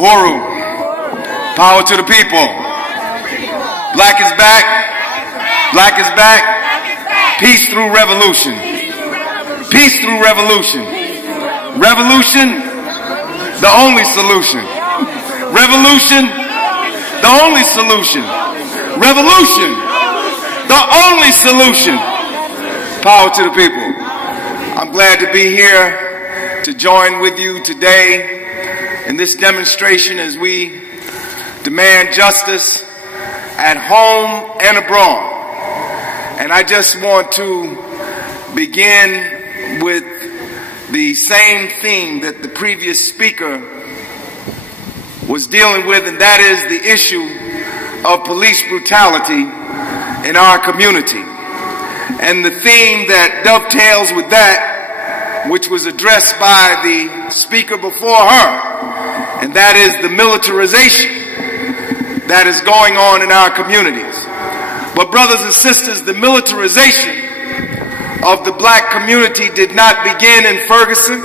Uhuru. Power to the people. Black is back. Black is back. Peace through revolution. Peace through revolution. Revolution, the only solution. Revolution, the only solution. Revolution, the only solution. Power to the people. I'm glad to be here to join with you today in this demonstration as we demand justice at home and abroad. And I just want to begin with the same theme that the previous speaker was dealing with, and that is the issue of police brutality in our community. And the theme that dovetails with that, which was addressed by the speaker before her, and that is the militarization that is going on in our communities. But brothers and sisters, the militarization of the black community did not begin in Ferguson.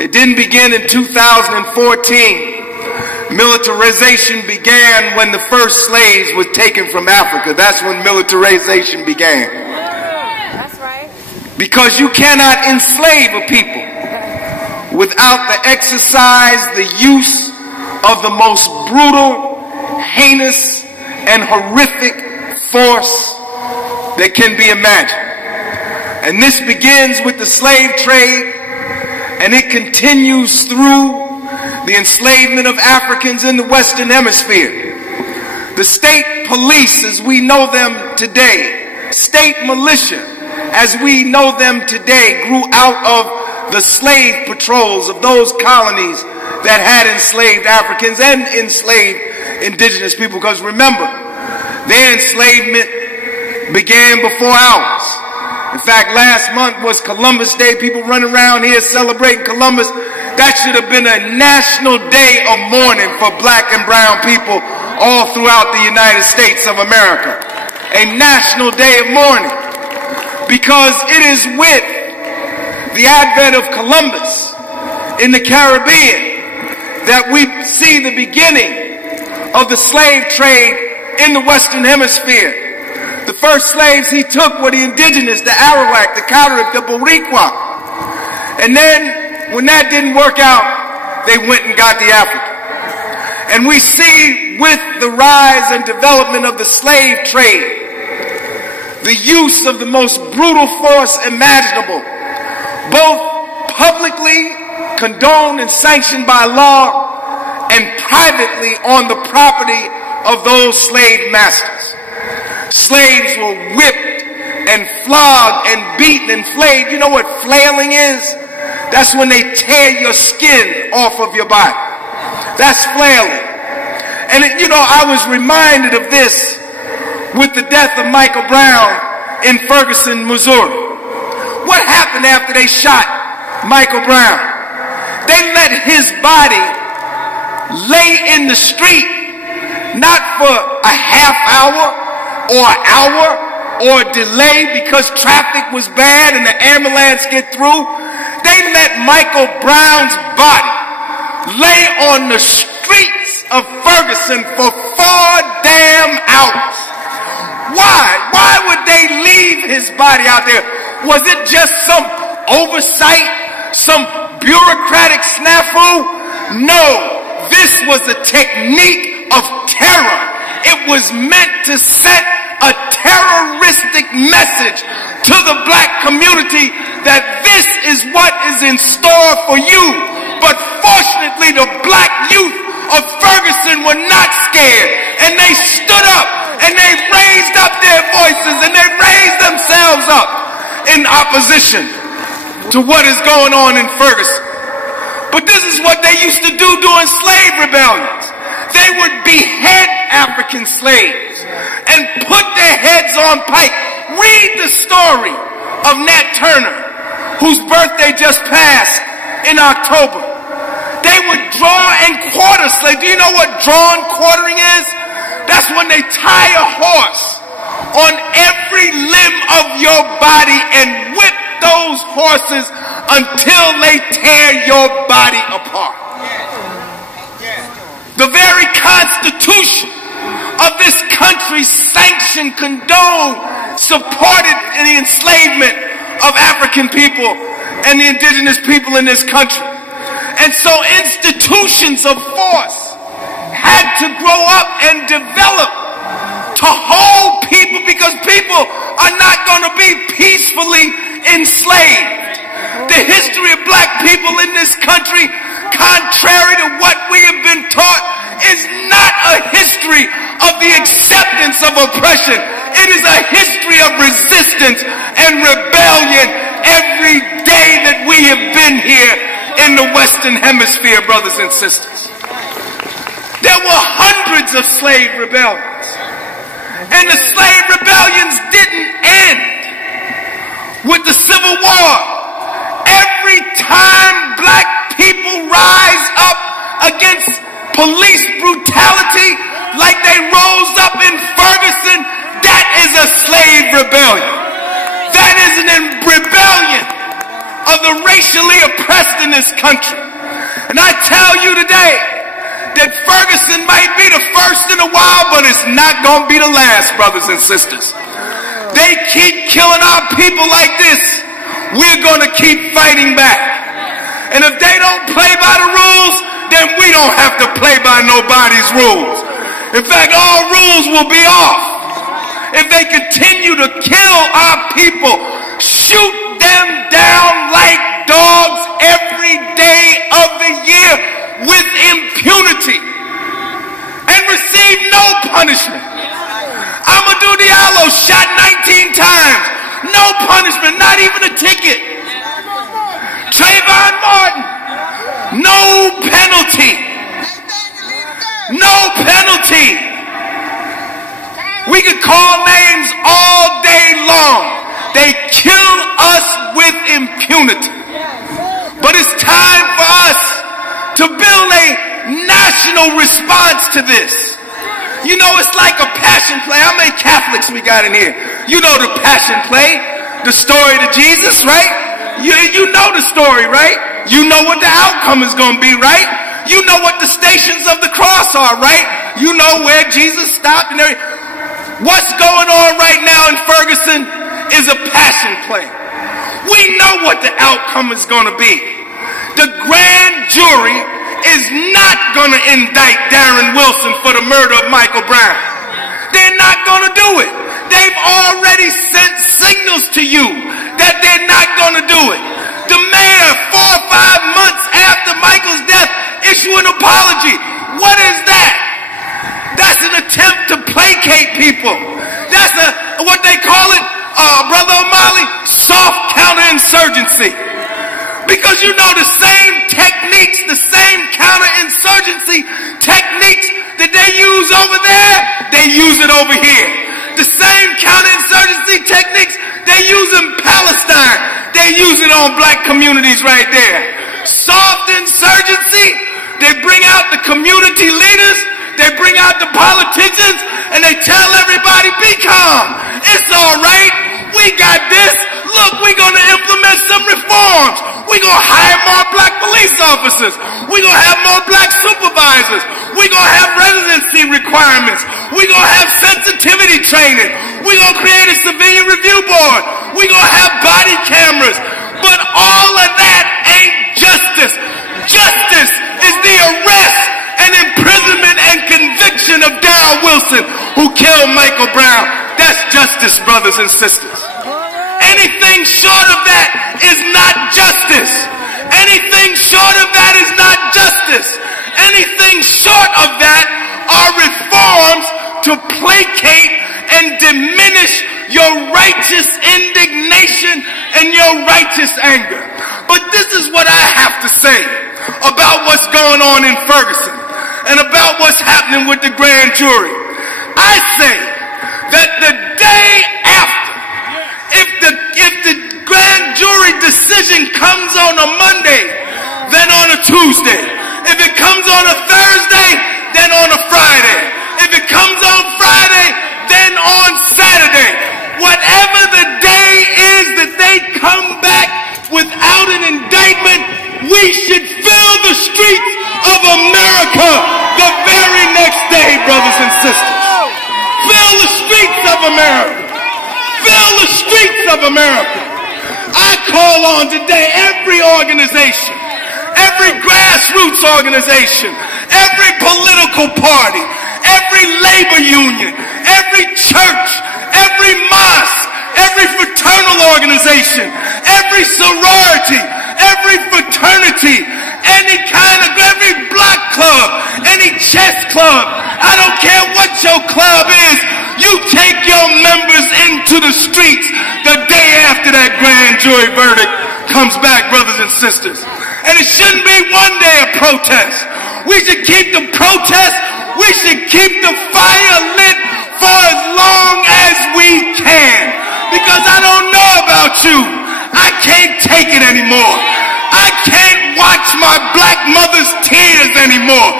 It didn't begin in 2014. Militarization began when the first slaves were taken from Africa. That's when militarization began. That's right. Because you cannot enslave a people without the exercise, the use of the most brutal, heinous, and horrific force that can be imagined. And this begins with the slave trade, and it continues through the enslavement of Africans in the Western Hemisphere. The state police as we know them today, state militia as we know them today, grew out of the slave patrols of those colonies that had enslaved Africans and enslaved indigenous people. Because remember, their enslavement began before ours. In fact, last month was Columbus Day. People running around here celebrating Columbus. That should have been a national day of mourning for black and brown people all throughout the United States of America. A national day of mourning. Because it is with the advent of Columbus in the Caribbean that we see the beginning of the slave trade in the Western Hemisphere. The first slaves he took were the indigenous, the Arawak, the Carib, the Boricua. And then, when that didn't work out, they went and got the African. And we see with the rise and development of the slave trade, the use of the most brutal force imaginable, both publicly condoned and sanctioned by law, and privately on the property of those slave masters. Slaves were whipped and flogged and beaten and flayed. You know what flailing is? That's when they tear your skin off of your body. That's flailing. And I was reminded of this with the death of Michael Brown in Ferguson, Missouri. What happened after they shot Michael Brown? They let his body lay in the street, not for a half hour, or an hour, or a delay because traffic was bad and the ambulance get through. They let Michael Brown's body lay on the streets of Ferguson for 4 damn hours. Why? Why would they leave his body out there? Was it just some oversight? Some bureaucratic snafu? No. This was a technique of terror. It was meant to set a terroristic message to the black community that this is what is in store for you. But fortunately, the black youth of Ferguson were not scared, and they stood up and they raised up their voices and they raised themselves up in opposition to what is going on in Ferguson. But this is what they used to do during slave rebellions. They would behead African slaves and put their heads on pike. Read the story of Nat Turner, whose birthday just passed in October. They would draw and quarter slaves. Do you know what drawing quartering is? That's when they tie a horse on every limb of your body and whip those horses until they tear your body apart. The very Constitution of this country sanctioned, condoned, supported the enslavement of African people and the indigenous people in this country. And so institutions of force had to grow up and develop to hold people, because people are not going to be peacefully enslaved. The history of black people in this country, contrary to what we have been taught, is not a history of the acceptance of oppression. It is a history of resistance and rebellion every day that we have been here in the Western Hemisphere, brothers and sisters. There were hundreds of slave rebellions. And the slave rebellions didn't end with the Civil War. Every time black people rise up against police brutality like they rose up in Ferguson, that is a slave rebellion. That is an rebellion of the racially oppressed in this country. And I tell you today that Ferguson might be the first in a while, but it's not going to be the last, brothers and sisters. They keep killing our people like this, we're going to keep fighting back. And if they don't play by the rules, then we don't have to play by nobody's rules. In fact, all rules will be off. If they continue to kill our people, shoot them down like dogs every day of the year with impunity and receive no punishment. Amadou Diallo shot 19 times. No punishment, not even a ticket. Trayvon Martin, no penalty. No penalty. We could call names all day long. They kill us with impunity. But it's time for us to build a national response to this. You know, it's like a passion play. How many Catholics we got in here? You know the passion play, the story to Jesus, right? You know the story, right? You know what the outcome is going to be, right? You know what the stations of the cross are, right? You know where Jesus stopped and everything. What's going on right now in Ferguson is a passion play. We know what the outcome is going to be. The grand jury is not going to indict Darren Wilson for the murder of Michael Brown. They're not going to do it. They've already sent signals to you that they're not going to do it. The mayor, 4 or 5 months after Michael's death, issue an apology. What is that? That's an attempt to placate people. That's what they call it, Brother O'Malley, soft counterinsurgency. Because you know the same techniques, the same counterinsurgency techniques that they use over there, they use it over here. The same counterinsurgency techniques they use in Palestine, they use it on black communities right there. Soft insurgency, they bring out the community leaders, they bring out the politicians, and they tell everybody, be calm. It's all right. We got this. Look, we're going to implement some reforms. We're going to hire more black police officers. We're going to have more black supervisors. We're going to have residency requirements. We're going to have sensitivity training. We're going to create a civilian review board. We're going to have body cameras. But all of that ain't justice. Justice is the arrest and imprisonment and conviction of Darren Wilson, who killed Michael Brown. That's justice, brothers and sisters. Anything short of that is not justice. Anything short of that is not justice. Anything short of that are reforms to placate and diminish your righteous indignation and your righteous anger. But this is what I have to say about what's going on in Ferguson and about what's happening with the grand jury. I say that the day after, if the grand jury decision comes on a Monday, then on a Tuesday. If it comes on a Thursday, then on a Friday. If it comes on Friday, then on Saturday. Whatever the day is that they come back without an indictment, we should fill the streets of America the brothers and sisters. Fill the streets of America. Fill the streets of America. I call on today every organization, every grassroots organization, every political party, every labor union, every church, every mosque, every fraternal organization, every sorority, every fraternity, every block club, any chess club. I don't care what your club is. You take your members into the streets the day after that grand jury verdict comes back, brothers and sisters. And it shouldn't be one day of protest. We should keep the protest. We should keep the fire lit for as long as we can. Because I don't know about you. I can't take it anymore. I can't watch my black mother's tears anymore.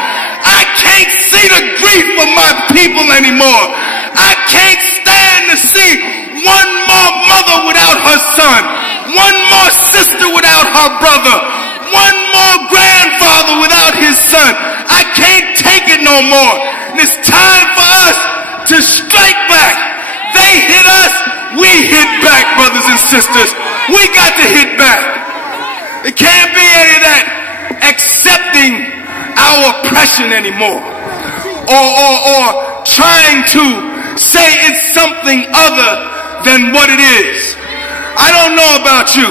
I can't see the grief of my people anymore. I can't stand to see one more mother without her son, one more sister without her brother, one more grandfather without his son. I can't take it no more. And it's time for us to strike back. They hit us, we hit back, brothers and sisters. We got to hit back. It can't be any of that accepting our oppression anymore, or trying to say it's something other than what it is. I don't know about you,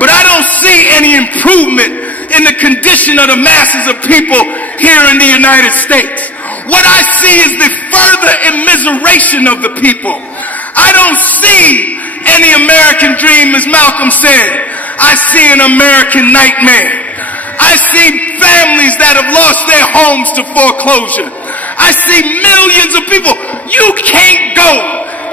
but I don't see any improvement in the condition of the masses of people here in the United States. What I see is the further immiseration of the people. I don't see any American dream, as Malcolm said. I see an American nightmare. I see families that have lost their homes to foreclosure. I see millions of people. You can't go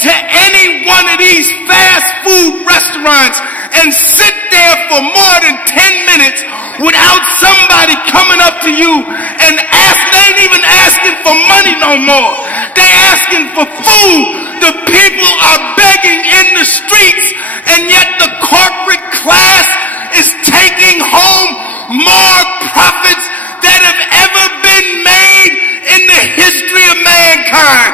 to any one of these fast food restaurants and sit there for more than 10 minutes without somebody coming up to you and they ain't even asking for money no more. They're asking for food. The people are begging in the streets, and yet the corporate class is taking home more profits that have ever been made in the history of mankind.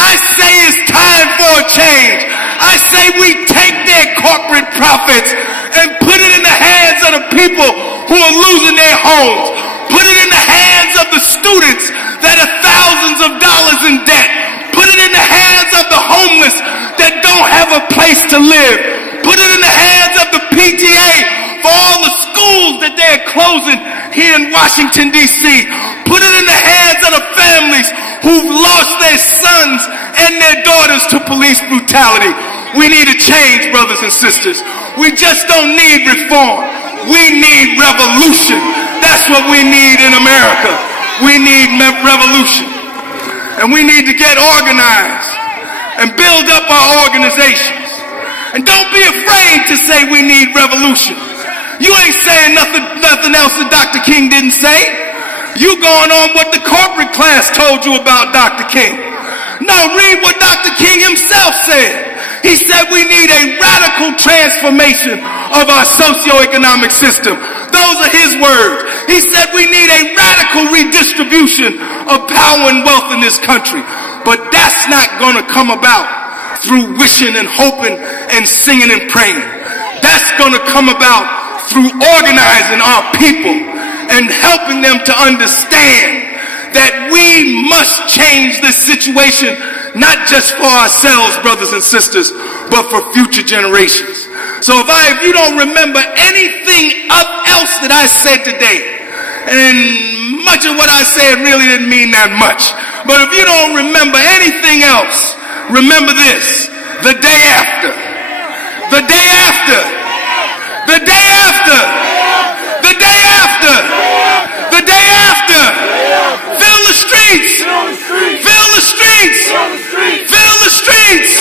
I say it's time for a change. I say we take their corporate profits and put it in the hands of the people who are losing their homes. Put it in the hands of the students that are thousands of dollars in debt. Put it in the hands of the homeless that don't have a place to live. Put it in the hands of the PTA for all the schools that they're closing here in Washington, D.C. Put it in the hands of the families who've lost their sons and their daughters to police brutality. We need a change, brothers and sisters. We just don't need reform. We need revolution. That's what we need in America. We need revolution. And we need to get organized and build up our organizations. And don't be afraid to say we need revolution. You ain't saying nothing else that Dr. King didn't say. You going on what the corporate class told you about Dr. King. No, read what Dr. King himself said. He said we need a radical transformation of our socioeconomic system. Those are his words. He said we need a radical redistribution of power and wealth in this country. But that's not going to come about through wishing and hoping and singing and praying. That's going to come about through organizing our people and helping them to understand that we must change this situation, not just for ourselves, brothers and sisters, but for future generations. So if you don't remember anything else that I said today, and much of what I said really didn't mean that much, but if you don't remember anything else, remember this: the day after, the day after, the day after, the day after, the day after, fill the streets, fill the streets, fill the streets.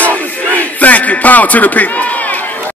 Thank you. Power to the people.